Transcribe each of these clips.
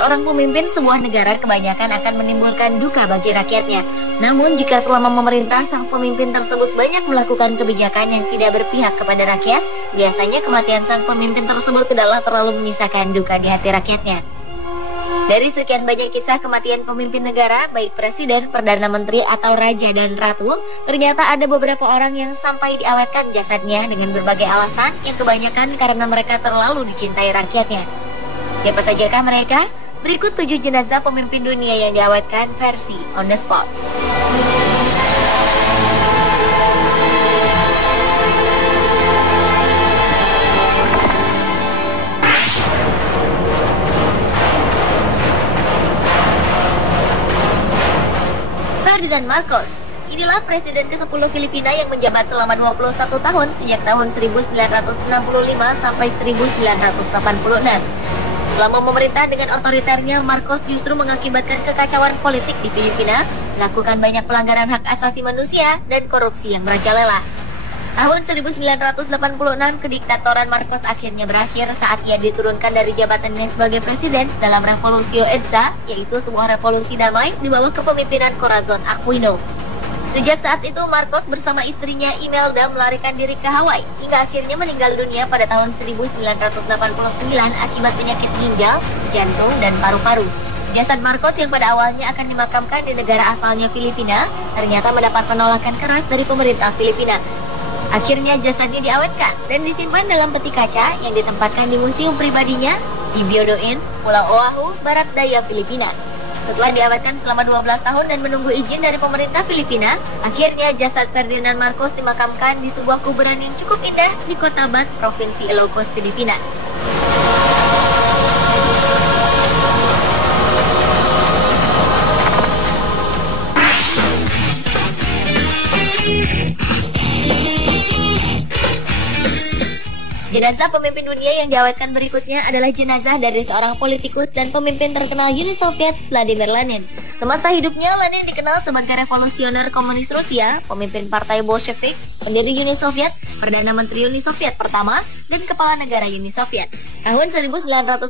seorang pemimpin sebuah negara kebanyakan akan menimbulkan duka bagi rakyatnya. Namun jika selama memerintah sang pemimpin tersebut banyak melakukan kebijakan yang tidak berpihak kepada rakyat, biasanya kematian sang pemimpin tersebut tidaklah terlalu menyisakan duka di hati rakyatnya. Dari sekian banyak kisah kematian pemimpin negara, baik presiden, perdana menteri, atau raja dan ratu, ternyata ada beberapa orang yang sampai diawetkan jasadnya dengan berbagai alasan yang kebanyakan karena mereka terlalu dicintai rakyatnya. Siapa sajakah mereka? Berikut 7 jenazah pemimpin dunia yang diawetkan versi on the spot. Ferdinand Marcos. Inilah presiden ke-10 Filipina yang menjabat selama 21 tahun sejak tahun 1965 sampai 1986. Selama memerintah dengan otoriternya, Marcos justru mengakibatkan kekacauan politik di Filipina, melakukan banyak pelanggaran hak asasi manusia, dan korupsi yang merajalela. Tahun 1986, kediktatoran Marcos akhirnya berakhir saat ia diturunkan dari jabatannya sebagai presiden dalam Revolusio EDSA, yaitu sebuah revolusi damai di bawah kepemimpinan Corazon Aquino. Sejak saat itu, Marcos bersama istrinya Imelda melarikan diri ke Hawaii, hingga akhirnya meninggal dunia pada tahun 1989 akibat penyakit ginjal, jantung, dan paru-paru. Jasad Marcos yang pada awalnya akan dimakamkan di negara asalnya Filipina, ternyata mendapat penolakan keras dari pemerintah Filipina. Akhirnya jasadnya diawetkan dan disimpan dalam peti kaca yang ditempatkan di museum pribadinya di Biodoin, Pulau Oahu, Barat Daya, Filipina. Setelah diawetkan selama 12 tahun dan menunggu izin dari pemerintah Filipina, akhirnya jasad Ferdinand Marcos dimakamkan di sebuah kuburan yang cukup indah di Kota Bat, Provinsi Ilocos, Filipina. Jenazah pemimpin dunia yang diawetkan berikutnya adalah jenazah dari seorang politikus dan pemimpin terkenal Uni Soviet, Vladimir Lenin. Semasa hidupnya, Lenin dikenal sebagai revolusioner komunis Rusia, pemimpin partai Bolshevik, pendiri Uni Soviet, Perdana Menteri Uni Soviet pertama, dan kepala negara Uni Soviet. Tahun 1924,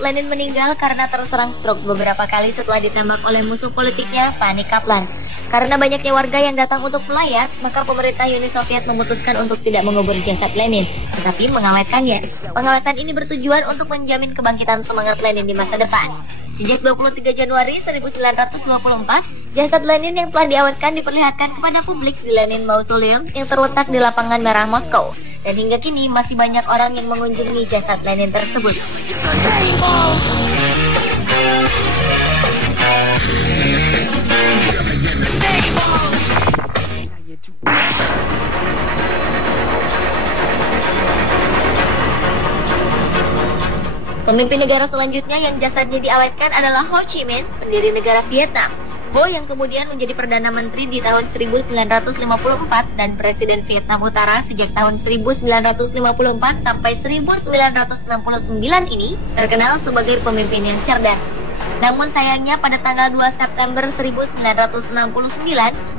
Lenin meninggal karena terserang stroke beberapa kali setelah ditembak oleh musuh politiknya, Fanny Kaplan. Karena banyaknya warga yang datang untuk melayat, maka pemerintah Uni Soviet memutuskan untuk tidak mengubur jasad Lenin, tetapi mengawetkannya. Pengawetan ini bertujuan untuk menjamin kebangkitan semangat Lenin di masa depan. Sejak 23 Januari 1924, jasad Lenin yang telah diawetkan diperlihatkan kepada publik di Lenin Mausoleum yang terletak di Lapangan Merah Moskow. Dan hingga kini masih banyak orang yang mengunjungi jasad Lenin tersebut. Pemimpin negara selanjutnya yang jasadnya diawetkan adalah Ho Chi Minh, pendiri negara Vietnam. Ho yang kemudian menjadi Perdana Menteri di tahun 1954 dan Presiden Vietnam Utara sejak tahun 1954 sampai 1969 ini terkenal sebagai pemimpin yang cerdas. Namun sayangnya pada tanggal 2 September 1969,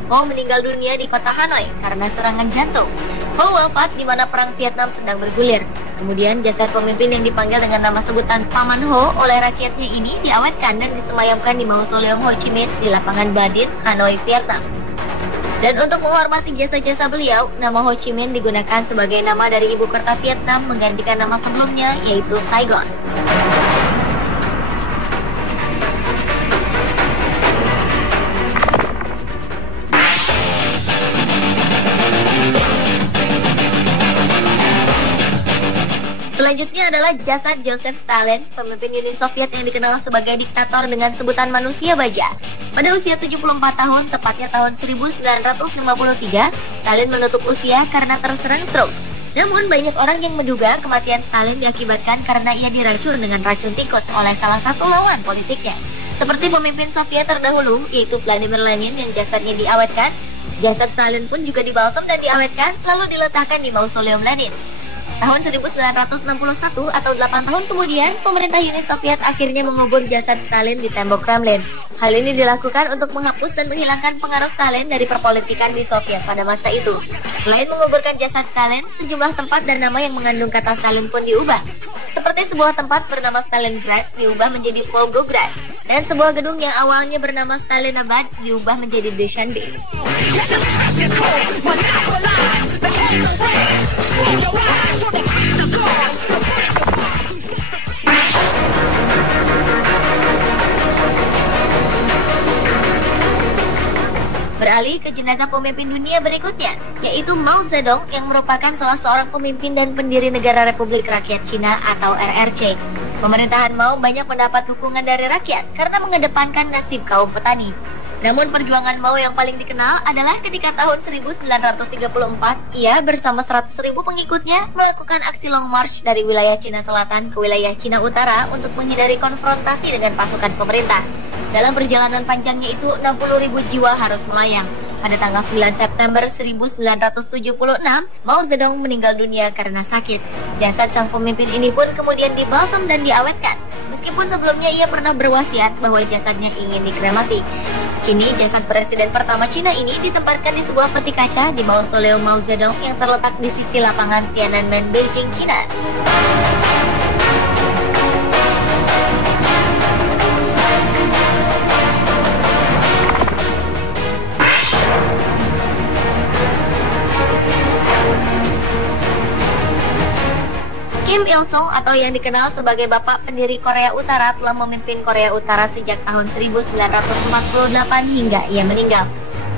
Ho meninggal dunia di kota Hanoi karena serangan jantung. Ho wafat di mana perang Vietnam sedang bergulir. Kemudian jasad pemimpin yang dipanggil dengan nama sebutan Paman Ho oleh rakyatnya ini diawetkan dan disemayamkan di Mausoleum Ho Chi Minh di lapangan Ba Dinh, Hanoi, Vietnam. Dan untuk menghormati jasa-jasa beliau, nama Ho Chi Minh digunakan sebagai nama dari ibu kota Vietnam menggantikan nama sebelumnya yaitu Saigon. Selanjutnya adalah jasad Joseph Stalin, pemimpin Uni Soviet yang dikenal sebagai diktator dengan sebutan manusia baja. Pada usia 74 tahun, tepatnya tahun 1953, Stalin menutup usia karena terserang stroke. Namun banyak orang yang menduga kematian Stalin diakibatkan karena ia diracun dengan racun tikus oleh salah satu lawan politiknya. Seperti pemimpin Soviet terdahulu, yaitu Vladimir Lenin yang jasadnya diawetkan, jasad Stalin pun juga dibalsam dan diawetkan lalu diletakkan di Mausoleum Lenin. Tahun 1961 atau 8 tahun kemudian, pemerintah Uni Soviet akhirnya mengubur jasad Stalin di tembok Kremlin. Hal ini dilakukan untuk menghapus dan menghilangkan pengaruh Stalin dari perpolitikan di Soviet pada masa itu. Selain menguburkan jasad Stalin, sejumlah tempat dan nama yang mengandung kata Stalin pun diubah. Seperti sebuah tempat bernama Stalingrad diubah menjadi Volgograd, dan sebuah gedung yang awalnya bernama Stalinabad diubah menjadi Dushanbe. Beralih ke jenazah pemimpin dunia berikutnya, yaitu Mao Zedong yang merupakan salah seorang pemimpin dan pendiri Negara Republik Rakyat Cina atau RRC. Pemerintahan Mao banyak mendapat dukungan dari rakyat karena mengedepankan nasib kaum petani. Namun perjuangan Mao yang paling dikenal adalah ketika tahun 1934, ia bersama 100.000 pengikutnya melakukan aksi Long March dari wilayah Cina Selatan ke wilayah Cina Utara untuk menghindari konfrontasi dengan pasukan pemerintah. Dalam perjalanan panjangnya itu, 60.000 jiwa harus melayang. Pada tanggal 9 September 1976, Mao Zedong meninggal dunia karena sakit. Jasad sang pemimpin ini pun kemudian dibalsam dan diawetkan. Meskipun sebelumnya ia pernah berwasiat bahwa jasadnya ingin dikremasi. Kini jasad presiden pertama Cina ini ditempatkan di sebuah peti kaca di Mausoleum Mao Zedong yang terletak di sisi lapangan Tiananmen, Beijing, Cina. Kim Il-sung atau yang dikenal sebagai Bapak Pendiri Korea Utara telah memimpin Korea Utara sejak tahun 1948 hingga ia meninggal.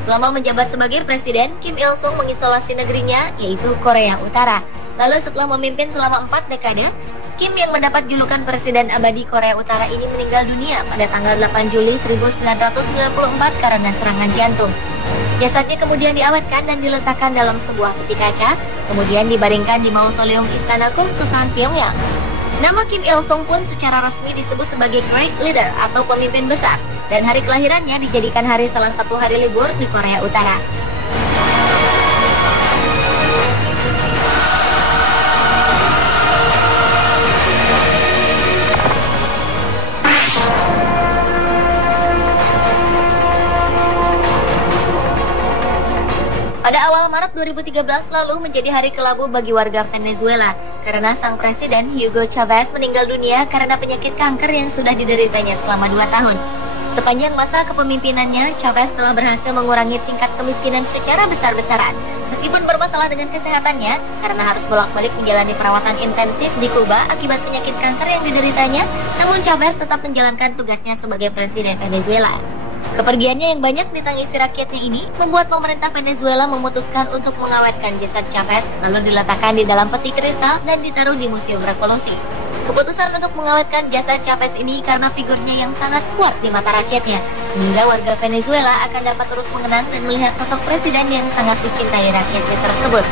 Selama menjabat sebagai presiden, Kim Il-sung mengisolasi negerinya, yaitu Korea Utara. Lalu setelah memimpin selama 4 dekade, Kim yang mendapat julukan Presiden Abadi Korea Utara ini meninggal dunia pada tanggal 8 Juli 1994 karena serangan jantung. Jasadnya kemudian diawetkan dan diletakkan dalam sebuah peti kaca, kemudian dibaringkan di Mausoleum Istana Kumsusan, Pyongyang. Nama Kim Il-sung pun secara resmi disebut sebagai Great Leader atau pemimpin besar, dan hari kelahirannya dijadikan hari salah satu hari libur di Korea Utara. Pada awal Maret 2013 lalu menjadi hari kelabu bagi warga Venezuela karena sang presiden Hugo Chavez meninggal dunia karena penyakit kanker yang sudah dideritanya selama 2 tahun. Sepanjang masa kepemimpinannya, Chavez telah berhasil mengurangi tingkat kemiskinan secara besar-besaran. Meskipun bermasalah dengan kesehatannya karena harus bolak-balik menjalani perawatan intensif di Kuba akibat penyakit kanker yang dideritanya, namun Chavez tetap menjalankan tugasnya sebagai presiden Venezuela. Kepergiannya yang banyak ditangisi rakyatnya ini membuat pemerintah Venezuela memutuskan untuk mengawetkan jasad Chavez lalu diletakkan di dalam peti kristal dan ditaruh di Museum Revolusi. Keputusan untuk mengawetkan jasad Chavez ini karena figurnya yang sangat kuat di mata rakyatnya, sehingga warga Venezuela akan dapat terus mengenang dan melihat sosok presiden yang sangat dicintai rakyatnya tersebut.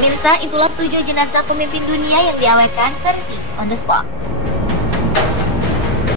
Pemirsa, itulah 7 jenazah pemimpin dunia yang diawetkan versi On The Spot.